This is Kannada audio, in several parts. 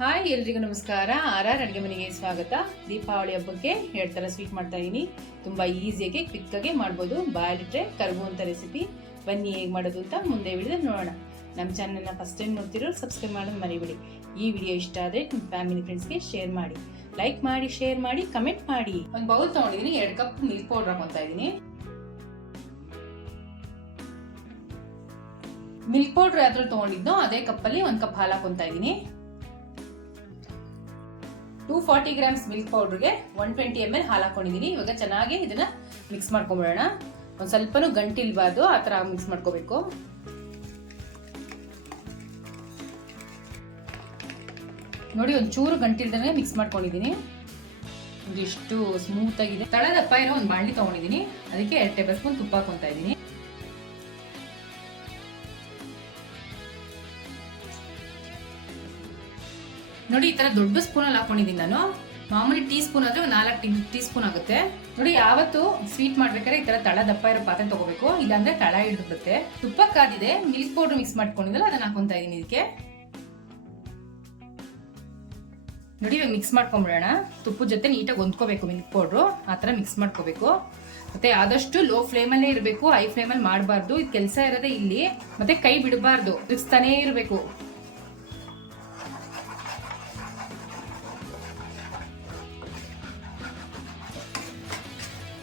ಹಾಯ್ ಎಲ್ರಿಗೂ ನಮಸ್ಕಾರ. ಆರ್ ಅಡುಗೆ ಮನೆಗೆ ಸ್ವಾಗತ. ದೀಪಾವಳಿ ಹಬ್ಬಕ್ಕೆ 2 ಥರ ಸ್ವೀಟ್ ಮಾಡ್ತಾ ಇದ್ದೀನಿ. ತುಂಬ ಈಸಿಯಾಗಿ ಕ್ವಿಕ್ಕಾಗಿ ಮಾಡ್ಬೋದು. ಬಾಯಲ್ಲಿಟ್ಟರೆ ಕರಗುವಂಥ ರೆಸಿಪಿ. ಬನ್ನಿ ಹೇಗೆ ಮಾಡೋದು ಅಂತ ಮುಂದೆ ವಿಡಿಯೋದಲ್ಲಿ ನೋಡೋಣ. ನಮ್ಮ ಚಾನಲ್ನ ಫಸ್ಟ್ ಟೈಮ್ ನೋಡ್ತಿರೋ ಸಬ್ಸ್ಕ್ರೈಬ್ ಮಾಡೋದು ಮರಿಬೇಡಿ. ಈ ವಿಡಿಯೋ ಇಷ್ಟ ಆದರೆ ನಿಮ್ಮ ಫ್ಯಾಮಿಲಿ ಫ್ರೆಂಡ್ಸ್ಗೆ ಶೇರ್ ಮಾಡಿ, ಲೈಕ್ ಮಾಡಿ, ಶೇರ್ ಮಾಡಿ, ಕಮೆಂಟ್ ಮಾಡಿ. ಒಂದು ಬೌಲ್ ತೊಗೊಂಡಿದ್ದೀನಿ, 2 ಕಪ್ ಮಿಲ್ಕ್ ಪೌಡರ್ ಹಾಕೊತಾ ಇದ್ದೀನಿ. ಮಿಲ್ಕ್ ಪೌಡರ್ ಯಾವ್ದ್ರಲ್ಲಿ ತೊಗೊಂಡಿದ್ದು ಅದೇ ಕಪ್ಪಲ್ಲಿ 1 ಕಪ್ ಹಾಲು ಹಾಕೊತಾ ಇದ್ದೀನಿ. 240 ಗ್ರಾಮ್ಸ್ ಮಿಲ್ಕ್ ಪೌಡರ್ಗೆ 120 ml ಹಾಲು ಹಾಕೊಂಡಿದ್ದೀನಿ. ಇವಾಗ ಚೆನ್ನಾಗಿ ಇದನ್ನ ಮಿಕ್ಸ್ ಮಾಡ್ಕೊಂಡ್ಬಿಡೋಣ. ಒಂದು ಸ್ವಲ್ಪನೂ ಗಂಟಿಲ್ಬಾರ್ದು, ಆ ಥರ ಮಿಕ್ಸ್ ಮಾಡ್ಕೋಬೇಕು. ನೋಡಿ, ಒಂಚೂರು ಗಂಟಿಲ್ದಂಗೆ ಮಿಕ್ಸ್ ಮಾಡ್ಕೊಂಡಿದ್ದೀನಿ. ಇಷ್ಟು ಸ್ಮೂತ್ ಆಗಿದೆ. ತಳದಪ್ಪ ಇರೋ ಒಂದು ಬಾಣಲಿ ತಗೊಂಡಿದ್ದೀನಿ, ಅದಕ್ಕೆ 2 ಟೇಬಲ್ ಸ್ಪೂನ್ ತುಪ್ಪ ಹಾಕೊತಾ ಇದ್ದೀನಿ. ನೋಡಿ, ಈ ತರ ದೊಡ್ಡ ಸ್ಪೂನ್ ಅಲ್ಲಿ ಹಾಕೊಂಡಿದ್ದೀನಿ ನಾನು. ಮಾಮೂಲಿ ಟೀ ಸ್ಪೂನ್ ಆದ್ರೆ 4 ಟೀ ಸ್ಪೂನ್ ಆಗುತ್ತೆ. ನೋಡಿ, ಯಾವತ್ತು ಸ್ವೀಟ್ ಮಾಡ್ಬೇಕಾದ್ರೆ ಈ ತರ ತಳ ದಪ್ಪ ಇರೋ ಪಾತ್ರೆ ತಗೋಬೇಕು, ಇಲ್ಲಾಂದ್ರೆ ತಳ ಹಿಡಿದುಬಿಡುತ್ತೆ. ತುಪ್ಪ ಕಾದಿದೆ, ಮಿಲ್ಕ್ ಪೌಡರ್ ಮಿಕ್ಸ್ ಮಾಡ್ಕೊಂಡಿದ್ದಲ್ಲ ಅದನ್ನ ಹಾಕೊಂತಾ ಇದೀನಿ ಇದಕ್ಕೆ. ನೋಡಿ, ಇವಾಗ ಮಿಕ್ಸ್ ಮಾಡ್ಕೊಂಡ್ಬಿಡೋಣ. ತುಪ್ಪದ ಜೊತೆ ನೀಟಾಗಿ ಹೊಂದ್ಕೋಬೇಕು ಮಿಲ್ಕ್ ಪೌಡ್ರು, ಆ ತರ ಮಿಕ್ಸ್ ಮಾಡ್ಕೋಬೇಕು. ಮತ್ತೆ ಆದಷ್ಟು ಲೋ ಫ್ಲೇಮ್ ಅಲ್ಲೇ ಇರಬೇಕು, ಹೈ ಫ್ಲೇಮ್ ಅಲ್ಲಿ ಮಾಡಬಾರ್ದು. ಇದು ಕೆಲಸ ಇರೋದೇ ಇಲ್ಲಿ. ಮತ್ತೆ ಕೈ ಬಿಡಬಾರ್ದು, ತಿರ್ಸ್ತಾನೇ ಇರಬೇಕು.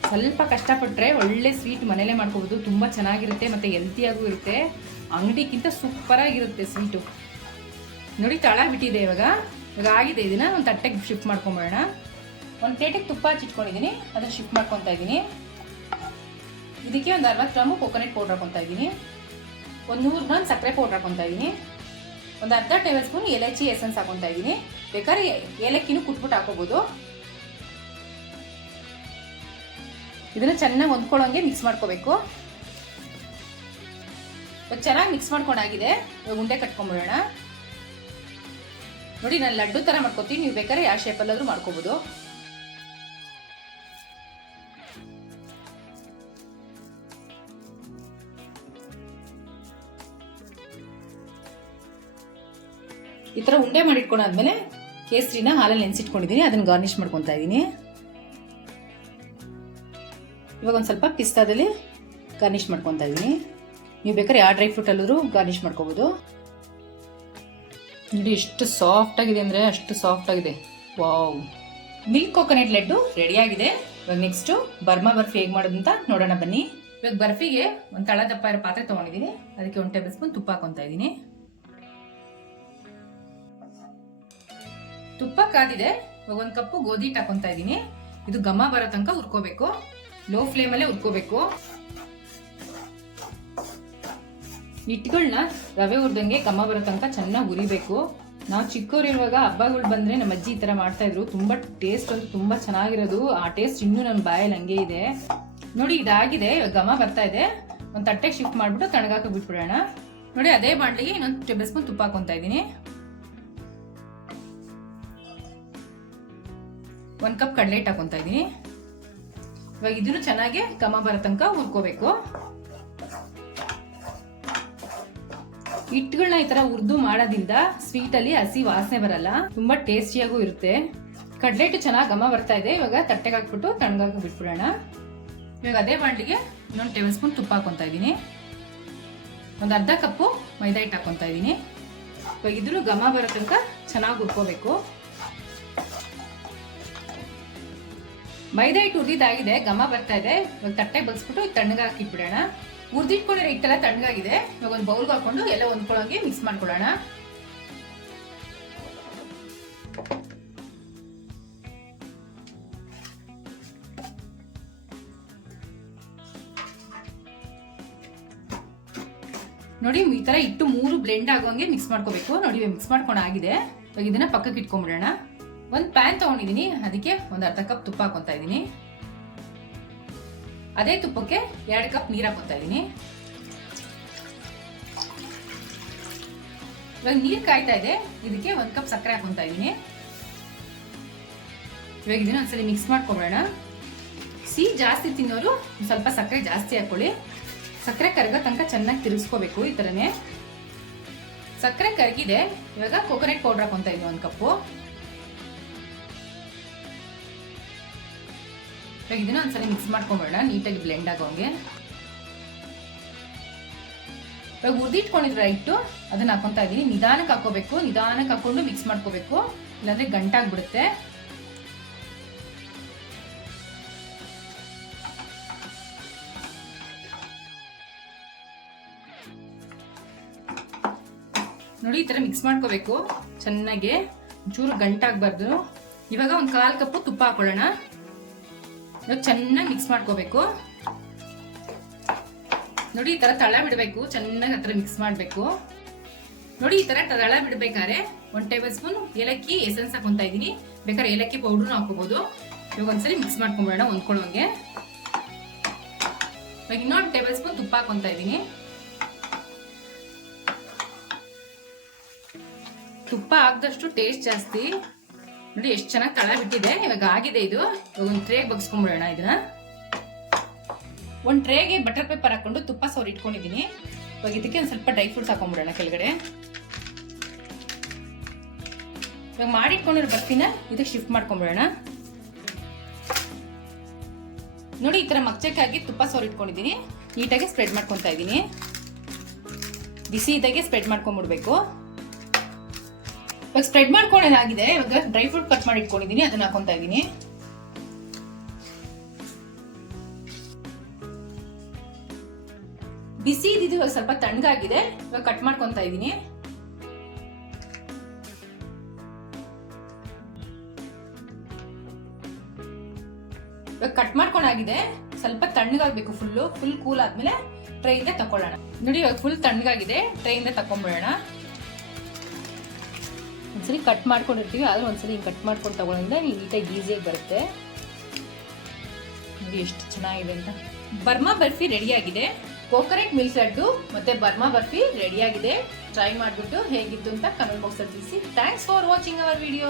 ಸ್ವಲ್ಪ ಕಷ್ಟಪಟ್ಟರೆ ಒಳ್ಳೆ ಸ್ವೀಟ್ ಮನೇಲೆ ಮಾಡ್ಕೋಬಹುದು. ತುಂಬ ಚೆನ್ನಾಗಿರುತ್ತೆ, ಮತ್ತೆ ಹೆಲ್ತಿಯಾಗೂ ಇರುತ್ತೆ. ಅಂಗಡಿಗಿಂತ ಸೂಪರ್ ಆಗಿರುತ್ತೆ ಸ್ವೀಟು. ನೋಡಿ, ತಳ ಬಿಟ್ಟಿದೆ. ಇವಾಗ ಆಗಿದೆ. ಇದನ್ನ ಒಂದು ತಟ್ಟೆಗೆ ಶಿಫ್ಟ್ ಮಾಡ್ಕೊಂಬಿಡೋಣ. ಒಂದು ಪ್ಲೇಟಿಗೆ ತುಪ್ಪ ಹಚ್ಚಿಟ್ಕೊಂಡಿದ್ದೀನಿ, ಅದನ್ನ ಶಿಫ್ಟ್ ಮಾಡ್ಕೊತಾ ಇದ್ದೀನಿ. ಇದಕ್ಕೆ ಒಂದು 60 ಗ್ರಾಮ್ ಕೋಕೋನಟ್ ಪೌಡರ್ ಹಾಕೊತಾ ಇದ್ದೀನಿ. ಒಂದು 100 ಗ್ರಾಮ್ ಸಕ್ಕರೆ ಪೌಡರ್ ಹಾಕೊತಾ ಇದ್ದೀನಿ. ಒಂದು ಅರ್ಧ ಟೇಬಲ್ ಸ್ಪೂನ್ ಏಲಕ್ಕಿ ಎಸೆನ್ಸ್ ಹಾಕೊತಾ ಇದ್ದೀನಿ. ಬೇಕಾದ್ರೆ ಏಲಕ್ಕಿನೂ ಕುಟ್ಬಿಟ್ಟು ಹಾಕೋಬಹುದು. ಇದನ್ನ ಚೆನ್ನಾಗಿ ಹೊಂದ್ಕೊಳ್ಳೋಂಗೆ ಮಿಕ್ಸ್ ಮಾಡ್ಕೋಬೇಕು. ಚೆನ್ನಾಗಿ ಮಿಕ್ಸ್ ಮಾಡ್ಕೊಂಡಾಗಿದೆ. ಇವಾಗ ಉಂಡೆ ಕಟ್ಕೊಂಡ್ಬಿಡೋಣ. ನೋಡಿ, ನಾನು ಲಡ್ಡು ತರ ಮಾಡ್ಕೋತೀನಿ, ನೀವು ಬೇಕಾದ್ರೆ ಯಾವ ಶೇಪಲ್ಲಾದ್ರೂ ಮಾಡ್ಕೋಬಹುದು. ಈ ತರ ಉಂಡೆ ಮಾಡಿಟ್ಕೊಂಡಾದ್ಮೇಲೆ ಕೇಸರಿನ ಹಾಲಲ್ಲಿ ನೆನೆಸಿಟ್ಕೊಂಡಿದ್ದೀನಿ, ಅದನ್ನ ಗಾರ್ನಿಶ್ ಮಾಡ್ಕೊತಾ ಇದ್ದೀನಿ. ಇವಾಗ ಒಂದು ಸ್ವಲ್ಪ ಪಿಸ್ತಾದಲ್ಲಿ ಗಾರ್ನಿಶ್ ಮಾಡ್ಕೊತಾ ಇದ್ದೀನಿ. ನೀವು ಬೇಕಾದ್ರೆ ಯಾವ ಡ್ರೈ ಫ್ರೂಟ್ ಅಲ್ಲೂ ಗಾರ್ನಿಶ್ ಮಾಡ್ಕೋಬಹುದು. ನೋಡಿ, ಎಷ್ಟು ಸಾಫ್ಟ್ ಆಗಿದೆ ಅಂದರೆ ಅಷ್ಟು ಸಾಫ್ಟ್ ಆಗಿದೆ. Wow! Milk coconut laddu ready ಆಗಿದೆ. ಇವಾಗ ನೆಕ್ಸ್ಟ್ ಬರ್ಮಾ ಬರ್ಫಿ ಹೇಗೆ ಮಾಡೋದಂತ ನೋಡೋಣ ಬನ್ನಿ. ಇವಾಗ ಬರ್ಫಿಗೆ ಒಂದು ತಳ ದಪ್ಪ ಇರೋ ಪಾತ್ರೆ ತೊಗೊಂಡಿದ್ದೀನಿ, ಅದಕ್ಕೆ 1 ಟೇಬಲ್ ಸ್ಪೂನ್ ತುಪ್ಪ ಹಾಕೊತಾ ಇದ್ದೀನಿ. ತುಪ್ಪ ಕಾದಿದೆ. ಇವಾಗ 1 ಕಪ್ ಗೋಧಿ ಹಿಟ್ಟು ಹಾಕೊತಾ ಇದ್ದೀನಿ. ಇದು ಘಮ ಬರೋ ತನಕ ಹುರ್ಕೋಬೇಕು. ಲೋ ಫ್ಲೇಮಲ್ಲೇ ಹುರ್ಕೋಬೇಕು. ಹಿಟ್ಟುಗಳನ್ನ ರವೆ ಹುರಿದಂಗೆ ಘಮ ಬರೋ ತನಕ ಚೆನ್ನಾಗಿ ಹುರಿಬೇಕು. ನಾವು ಚಿಕ್ಕವರಿರುವಾಗ ಹಬ್ಬಗಳು ಬಂದ್ರೆ ನಮ್ಮ ಅಜ್ಜಿ ಈ ತರ ಮಾಡ್ತಾ ಇದ್ರು. ತುಂಬಾ ಟೇಸ್ಟ್ ಅಂತೂ ತುಂಬಾ ಚೆನ್ನಾಗಿರೋದು. ಆ ಟೇಸ್ಟ್ ಇನ್ನೂ ನನ್ನ ಬಾಯಲ್ಲಿ ಹಂಗೆ ಇದೆ. ನೋಡಿ, ಇದಾಗಿದೆ. ಘಮ ಬರ್ತಾ ಇದೆ. ಒಂದು ತಟ್ಟೆಗೆ ಶಿಫ್ಟ್ ಮಾಡ್ಬಿಟ್ಟು ತಣ್ಣಗಾಕ ಬಿಟ್ಬಿಡೋಣ. ನೋಡಿ, ಅದೇ ಬಾಣಲಿಗೆ ಇನ್ನೊಂದು ಟೇಬಲ್ ಸ್ಪೂನ್ ತುಪ್ಪ ಹಾಕೊತಾ ಇದ್ದೀನಿ. 1 ಕಪ್ ಕಡಲೆ ಹಿಟ್ಟು ಹಾಕೊತಾ ಇದ್ದೀನಿ. ಇವಾಗ ಇದನ್ನು ಚೆನ್ನಾಗಿ ಘಮ ಬರೋ ತನಕ ಹುರ್ಕೋಬೇಕು. ಹಿಟ್ಟುಗಳನ್ನ ಈ ತರ ಹುರಿದು ಮಾಡೋದ್ರಿಂದ ಸ್ವೀಟ್ ಅಲ್ಲಿ ಹಸಿ ವಾಸನೆ ಬರಲ್ಲ, ತುಂಬಾ ಟೇಸ್ಟಿಯಾಗೂ ಇರುತ್ತೆ. ಕಡಲೆ ಹಿಟ್ಟು ಚೆನ್ನಾಗಿ ಘಮ ಬರ್ತಾ ಇದೆ. ಇವಾಗ ತಟ್ಟೆಗೆ ಹಾಕ್ಬಿಟ್ಟು ತಣ್ಣಗಾಗಿ ಬಿಟ್ಬಿಡೋಣ. ಇವಾಗ ಅದೇ ಬಾಣಲಿಗೆ ಇನ್ನೊಂದು ಟೇಬಲ್ ಸ್ಪೂನ್ ತುಪ್ಪ ಹಾಕೊತಾ ಇದ್ದೀನಿ. ಒಂದು ಅರ್ಧ ಕಪ್ಪು ಮೈದಾ ಹಿಟ್ಟು ಹಾಕೊತಾ ಇದ್ದೀನಿ. ಇವಾಗ ಇದನ್ನು ಘಮ ಬರೋ ತನಕ ಚೆನ್ನಾಗಿ ಹುರ್ಕೋಬೇಕು. ಮೈದಾ ಹಿಟ್ಟು ಹುರಿದಾಗಿದೆ, ಘಮ ಬರ್ತಾ ಇದೆ. ಇವಾಗ ತಟ್ಟೆಗೆ ಬಗ್ಸ್ಬಿಟ್ಟು ತಣ್ಣಗೆ ಹಾಕಿಟ್ಬಿಡೋಣ. ಹುರಿದಿಟ್ಕೊಂಡಿರೋ ಹಿಟ್ಟೆಲ್ಲ ತಣ್ಣಗಾಗಿದೆ. ಇವಾಗ ಒಂದು ಬೌಲ್ಗೆ ಹಾಕೊಂಡು ಎಲ್ಲ ಹೊಂದ್ಕೊಳ್ಳೋಂಗೆ ಮಿಕ್ಸ್ ಮಾಡ್ಕೊಳ್ಳೋಣ. ನೋಡಿ, ಈ ತರ ಹಿಟ್ಟು 3 ಬ್ಲೆಂಡ್ ಆಗೋಂಗೆ ಮಿಕ್ಸ್ ಮಾಡ್ಕೋಬೇಕು. ನೋಡಿ, ಮಿಕ್ಸ್ ಮಾಡ್ಕೊಂಡು ಆಗಿದೆ. ಇವಾಗ ಇದನ್ನ ಪಕ್ಕಕ್ಕೆ ಇಟ್ಕೊಂಡ್ಬಿಡೋಣ. ಒಂದು ಪ್ಯಾನ್ ತಗೊಂಡಿದ್ದೀನಿ, ಅದಕ್ಕೆ ಒಂದು ಅರ್ಧ ಕಪ್ ತುಪ್ಪ ಹಾಕೊತಾ ಇದ್ದೀನಿ. ಅದೇ ತುಪ್ಪಕ್ಕೆ 2 ಕಪ್ ನೀರು ಹಾಕೊತಾ ಇದ್ದೀನಿ. ಇವಾಗ ನೀರು ಕಾಯ್ತಾ ಇದೆ, ಇದಕ್ಕೆ 1 ಕಪ್ ಸಕ್ಕರೆ ಹಾಕೊತಾ ಇದ್ದೀನಿ. ಇವಾಗ ಇದನ್ನ ಒಂದ್ಸಲಿ ಮಿಕ್ಸ್ ಮಾಡ್ಕೊಂಬಿಡೋಣ. ಸಿಹಿ ಜಾಸ್ತಿ ತಿನ್ನೋರು ಸ್ವಲ್ಪ ಸಕ್ಕರೆ ಜಾಸ್ತಿ ಹಾಕೊಳ್ಳಿ. ಸಕ್ಕರೆ ಕರಗೋ ತನಕ ಚೆನ್ನಾಗಿ ತಿರುಗಿಸ್ಕೋಬೇಕು. ಈ ತರನೇ ಸಕ್ಕರೆ ಕರಗಿದೆ. ಇವಾಗ ಕೊಕೊನಟ್ ಪೌಡರ್ ಹಾಕೊಂತ ಇದ್ದೀನಿ 1 ಕಪ್ಪು. ಇವಾಗ ಇದನ್ನ ಒಂದ್ಸರಿ ಮಿಕ್ಸ್ ಮಾಡ್ಕೊಂಬೇಡ, ನೀಟಾಗಿ ಬ್ಲೆಂಡ್ ಆಗೋಂಗೆ. ಇವಾಗ ಹುರಿದಿಟ್ಕೊಂಡಿದ್ರೆ ರೈಟು ಅದನ್ನ ಹಾಕೊಂತ ಇದೀನಿ. ನಿಧಾನಕ್ಕೆ ಹಾಕೋಬೇಕು, ನಿಧಾನಕ್ಕೆ ಹಾಕೊಂಡು ಮಿಕ್ಸ್ ಮಾಡ್ಕೋಬೇಕು, ಇಲ್ಲಾಂದ್ರೆ ಗಂಟಾಗ್ಬಿಡುತ್ತೆ. ನೋಡಿ ಈ ತರ ಮಿಕ್ಸ್ ಮಾಡ್ಕೋಬೇಕು ಚೆನ್ನಾಗಿ, ಚೂರು ಗಂಟಾಗಬಾರ್ದು. ಇವಾಗ 1/4 ಕಪ್ಪು ತುಪ್ಪ ಹಾಕೊಳ್ಳೋಣ. ಇವಾಗ ಚೆನ್ನಾಗಿ ಮಿಕ್ಸ್ ಮಾಡ್ಕೋಬೇಕು. ನೋಡಿ ಈ ತರ ತಳ ಬಿಡಬೇಕು, ಚೆನ್ನಾಗಿ ಹತ್ರ ಮಿಕ್ಸ್ ಮಾಡಬೇಕು. ನೋಡಿ ಈ ತರ ತಳ ಬಿಡ್ಬೇಕಾದ್ರೆ 1 ಟೇಬಲ್ ಸ್ಪೂನ್ ಏಲಕ್ಕಿ ಎಸೆನ್ಸ್ ಹಾಕೊಂತ ಇದೀನಿ. ಬೇಕಾದ್ರೆ ಏಲಕ್ಕಿ ಪೌಡರ್ನು ಹಾಕೋಬಹುದು. ಇವಾಗ ಒಂದ್ಸರಿ ಮಿಕ್ಸ್ ಮಾಡ್ಕೊಂಬೇಡ ಹೊಂದ್ಕೊಳ್ಳೋಂಗೆ. ಇವಾಗ ಇನ್ನೊಂದು ಟೇಬಲ್ ಸ್ಪೂನ್ ತುಪ್ಪ ಹಾಕೊಂತ ಇದೀನಿ. ತುಪ್ಪ ಹಾಕಿದಷ್ಟು ಟೇಸ್ಟ್ ಜಾಸ್ತಿ. ನೋಡಿ ಎಷ್ಟು ಚೆನ್ನಾಗಿ ತಳ ಬಿಟ್ಟಿದೆ. ಇವಾಗ ಆಗಿದೆ ಇದು. ಇವಾಗ ಒಂದು ಟ್ರೇಗೆ ಬಗ್ಸ್ಕೊಂಡ್ಬಿಡೋಣ ಇದನ್ನ. ಒಂದು ಟ್ರೇಗೆ ಬಟರ್ ಪೇಪರ್ ಹಾಕೊಂಡು ತುಪ್ಪ ಸೋರಿ ಇಟ್ಕೊಂಡಿದ್ದೀನಿ. ಇವಾಗ ಇದಕ್ಕೆ ಒಂದು ಸ್ವಲ್ಪ ಡ್ರೈ ಫ್ರೂಟ್ಸ್ ಹಾಕೊಂಡ್ಬಿಡೋಣ ಕೆಳಗಡೆ. ಇವಾಗ ಮಾಡಿಟ್ಕೊಂಡಿರೋ ಬರ್ಫಿನ ಇದಕ್ಕೆ ಶಿಫ್ಟ್ ಮಾಡ್ಕೊಂಡ್ಬಿಡೋಣ. ನೋಡಿ ಈ ತರ ಮಗ್ಚಕ್ಕಾಗಿ ತುಪ್ಪ ಸೋರಿ ಇಟ್ಕೊಂಡಿದ್ದೀನಿ. ನೀಟಾಗಿ ಸ್ಪ್ರೆಡ್ ಮಾಡ್ಕೊತಾ ಇದ್ದೀನಿ. ಬಿಸಿ ಇದ್ದಾಗೆ ಸ್ಪ್ರೆಡ್ ಮಾಡ್ಕೊಂಡ್ಬಿಡ್ಬೇಕು. ಇವಾಗ ಸ್ಪ್ರೆಡ್ ಮಾಡ್ಕೊಳ್ಳೋದಾಗಿದೆ. ಇವಾಗ ಡ್ರೈ ಫ್ರೂಟ್ ಕಟ್ ಮಾಡಿ ಇಟ್ಕೊಂಡಿದ್ದೀನಿ, ಅದನ್ನ ಹಾಕೊಂತ ಇದ್ದೀನಿ. ಬಿಸಿ ಇದ್ದಿದ್ದು ಇವಾಗ ಸ್ವಲ್ಪ ತಣ್ಣಗಾಗಿದೆ. ಇವಾಗ ಕಟ್ ಮಾಡ್ಕೊಂತ ಇದ್ದೀನಿ. ಇವಾಗ ಕಟ್ ಮಾಡ್ಕೊಂಡಾಗಿದೆ. ಸ್ವಲ್ಪ ತಣ್ಣಗಾಗ್ಬೇಕು, ಫುಲ್ ಕೂಲ್ ಆದ್ಮೇಲೆ ಟ್ರೈಯಿಂದ ತಕೊಳ್ಳೋಣ. ನೋಡಿ ಇವಾಗ ಫುಲ್ ತಣ್ಣಗಾಗಿದೆ, ಟ್ರೈಯಿಂದ ತಕೊಂಡ್ಬಿಡೋಣ. ಒಂದ್ಸರಿ ಕಟ್ ಮಾಡ್ಕೊಂಡಿರ್ತೀವಿ, ಆದ್ರೆ ಒಂದ್ಸರಿ ಹಿಂಗೆ ಕಟ್ ಮಾಡ್ಕೊಂಡು ತಗೊಳ್ಳೋದ್ರಿಂದ ನೀಟಾಗಿ ಈಸಿಯಾಗಿ ಬರುತ್ತೆ. ನೋಡಿ ಎಷ್ಟು ಚೆನ್ನಾಗಿದೆ ಅಂತ. ಬರ್ಮಾ ಬರ್ಫಿ ರೆಡಿ ಆಗಿದೆ. ಕೋಕೋನಟ್ ಮಿಲ್ಕ್ ಲಡ್ಡು ಮತ್ತೆ ಬರ್ಮಾ ಬರ್ಫಿ ರೆಡಿ ಆಗಿದೆ. ಟ್ರೈ ಮಾಡಿಬಿಟ್ಟು ಹೇಗಿತ್ತು ಅಂತ ಕಮೆಂಟ್ ಬಾಕ್ಸ್ ಅಲ್ಲಿ ತಿಳಿಸಿ. Thanks for watching our video.